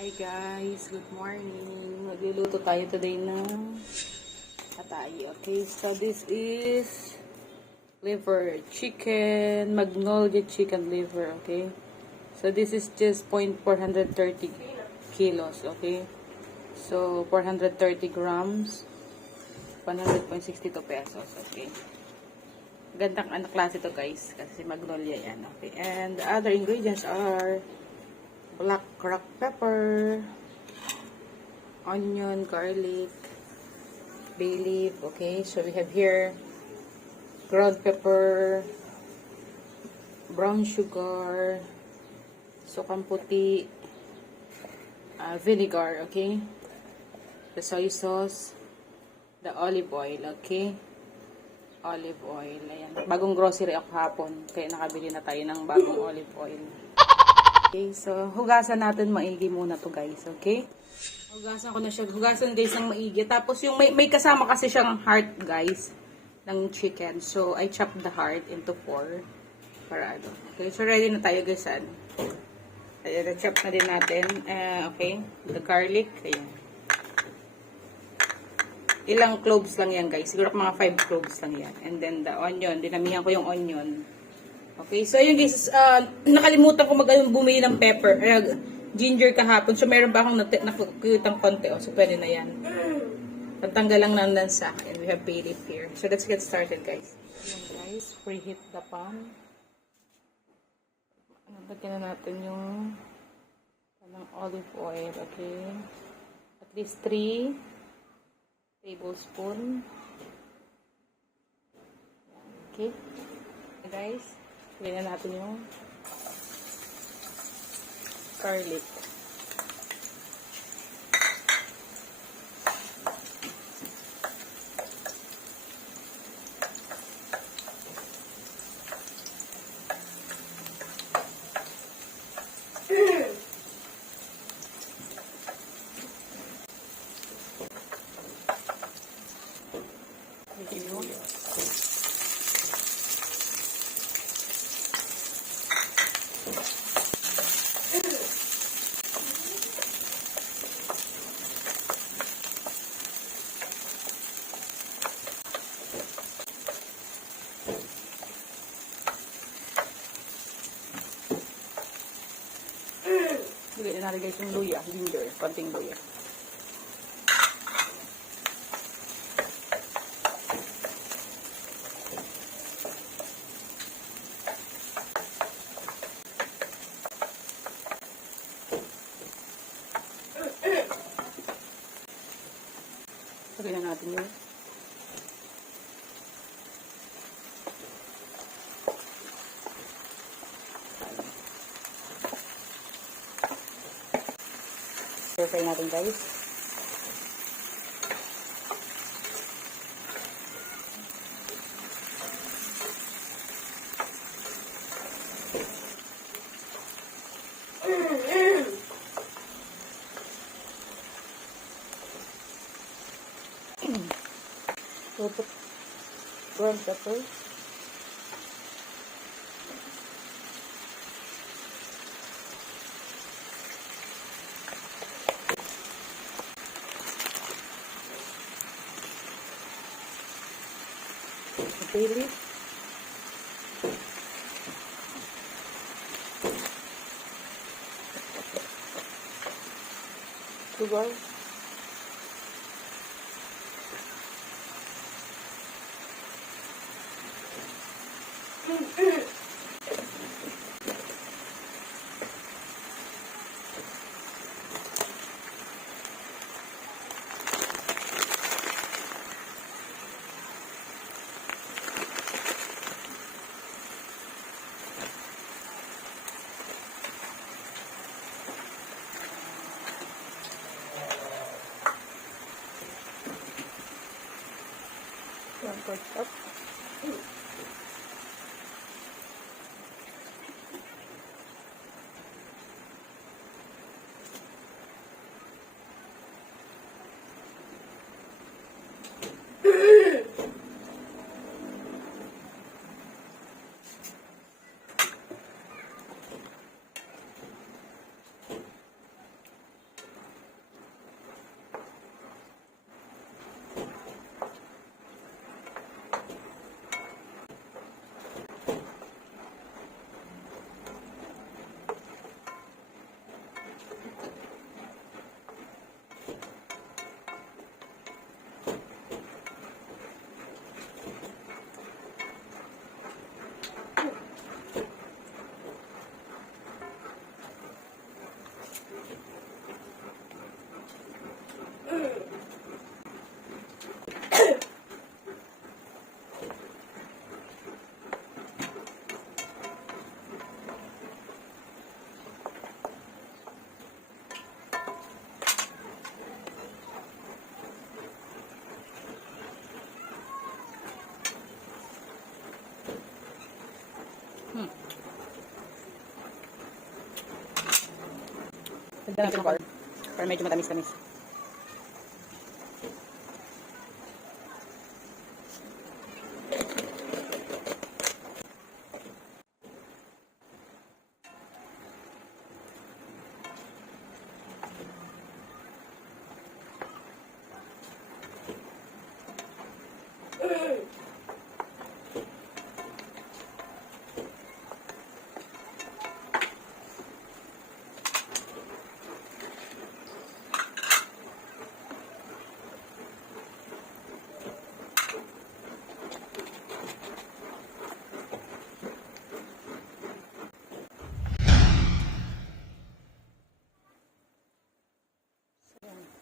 Hi guys, good morning. Magluluto tayo today ng atay. Okay, so this is liver chicken, magnolia chicken liver. Okay, so this is just 0.430 kilos. Okay, so 430 grams, 100.62 pesos. Okay, gandang klase to guys, kasi magnolia yan. Okay, and the other ingredients are black pepper, onion, garlic, bay leaf. Okay, so we have here ground pepper, brown sugar, sukang puti, vinegar. Okay, the soy sauce, the olive oil. Okay, olive oil. Ayan, bagong grocery ako hapon, kaya nakabili na tayo ng bagong olive oil. Okay, so hugasan natin maigi muna to guys, okay? Hugasan ko na siya. Hugasan guys ng maigi. Tapos yung may kasama kasi siyang heart guys ng chicken. So I chop the heart into 4 para ano. Okay, so ready na tayo guys. Ayan, na-chop na din natin. Okay, the garlic. Ayan. Ilang cloves lang yan guys. Siguro mga 5 cloves lang yan. And then the onion. Dinamihan ko yung onion. Okay, so yun guys, nakalimutan ko bumili ng pepper, ginger kahapon. So meron pa akong nakukutang konti. So pwede na yan. Pantanggal lang ng lansa. And we have bay leaf here. So let's get started guys. Ayan guys, preheat the pan. Lagyan na natin yung olive oil. Okay. At least 3 tablespoon. Okay. Guys. Lagyan na natin yung garlic. Lagyan natin guys yung luya, ginger, konting luya. Lagyan natin yung stir-fry natin guys. Put ground pepper. Bay leaf. Sugar. One cup up. Dagdagan natin ng corn. Para medyo matamis-tamis.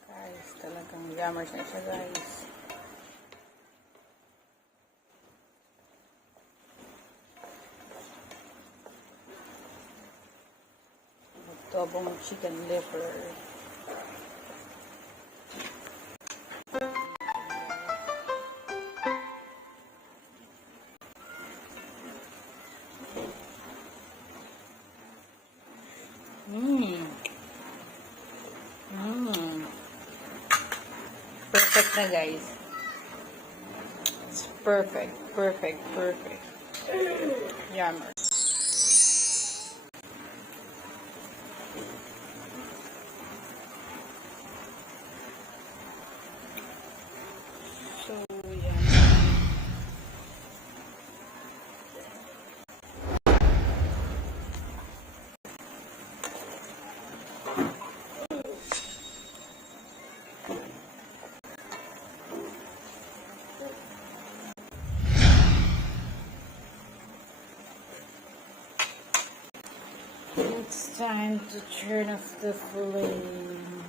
Guys, talagang yummers na siya, guys. Adobong chicken liver. Perfect na, guys. It's perfect, perfect, perfect. Yummer. So, yan. It's time to turn off the flame.